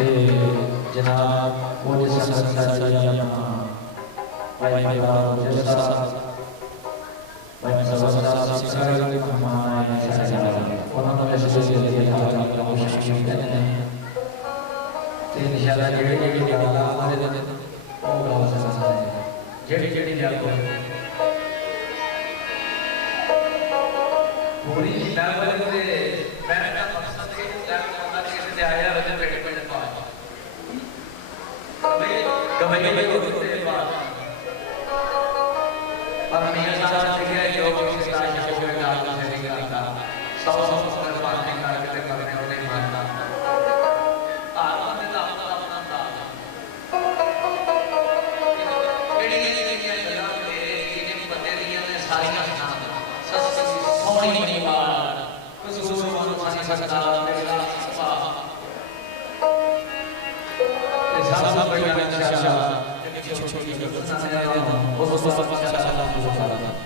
ते जनाब वो जिस संसार या भाई मेरा जैसा भाई सब सिखाएगा कि हमारे सारे उन्होंने ऐसे दिया था कि हम कोशिश करते हैं ते इंशाल्लाह जेडी गल हमारे दिन वो गल ससा है जेडी गल पूरी लेवल पे मेरा मकसद है कि लेवल किसी से आया वजह पे डिपेंड पाए कभी होते बात अब मियां साहब से क्या जो किसी का शौक है आगे से निकलता सब पर बात नहीं करके करने को नहीं मानता आत्मा ने अपना था केड़ी केड़ी गल्लां ते कि पते दियां ने सारियां सच सोनी नहीं बात कुछ मानो मानी सकता मेरा सफा सब बढ़िया इंशाल्लाह छोटी वो सब इंशाल्लाह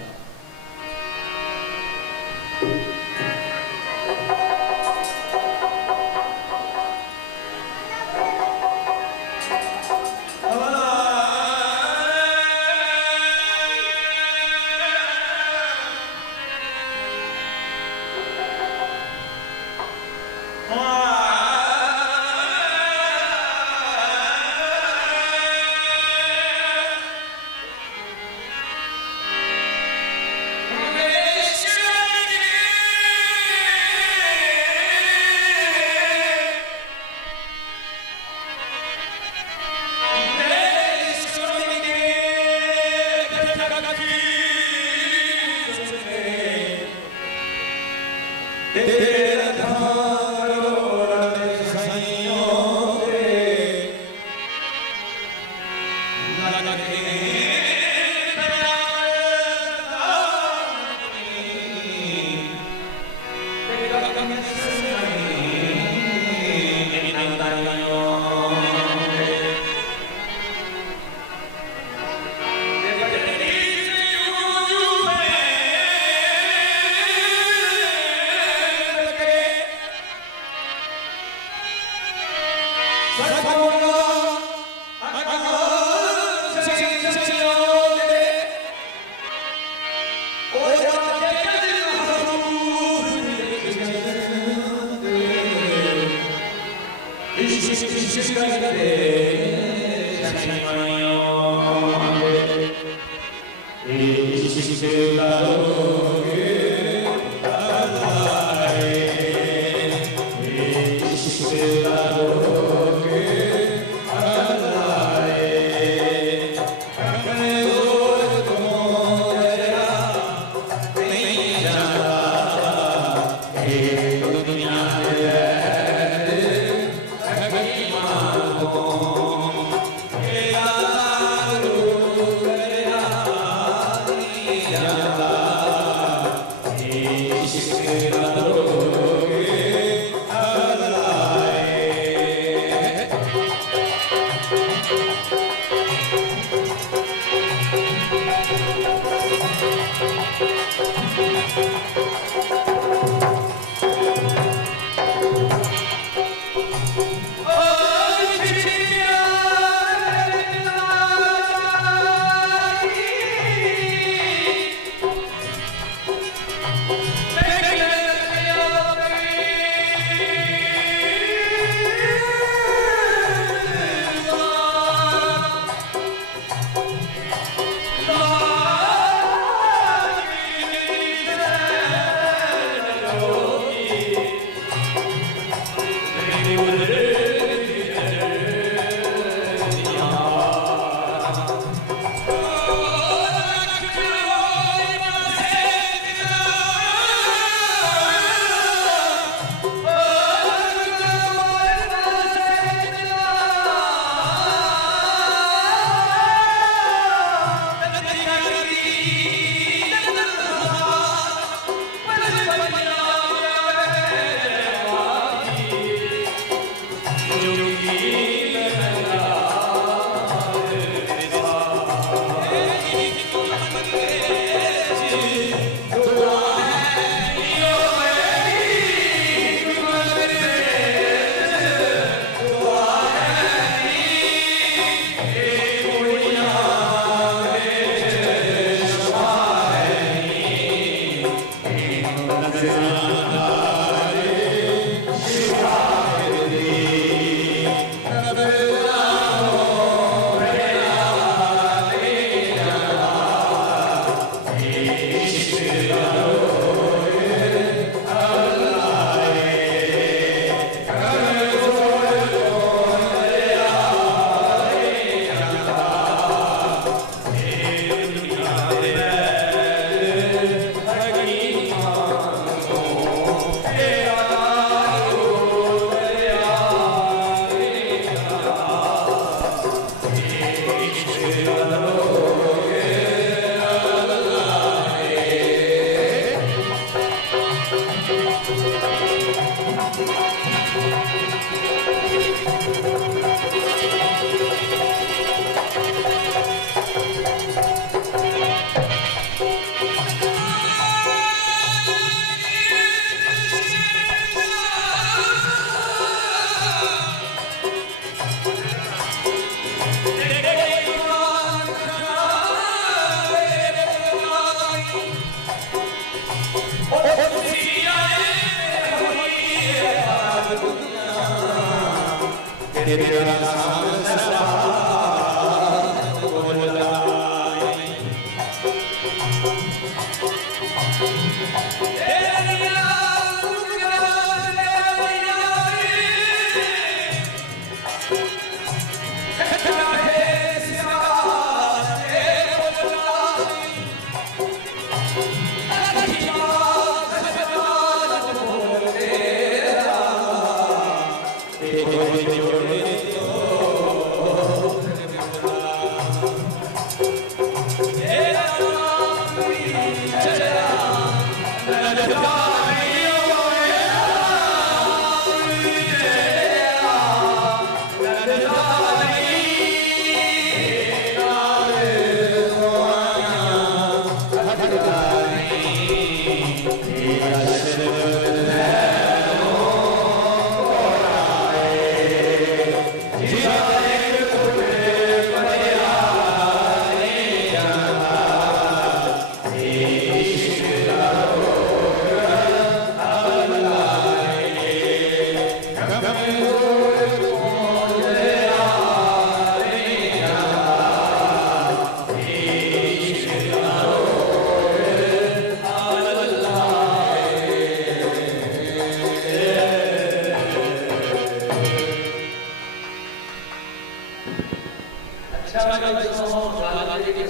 अच्छा लगा दोस्तों, राधा जी के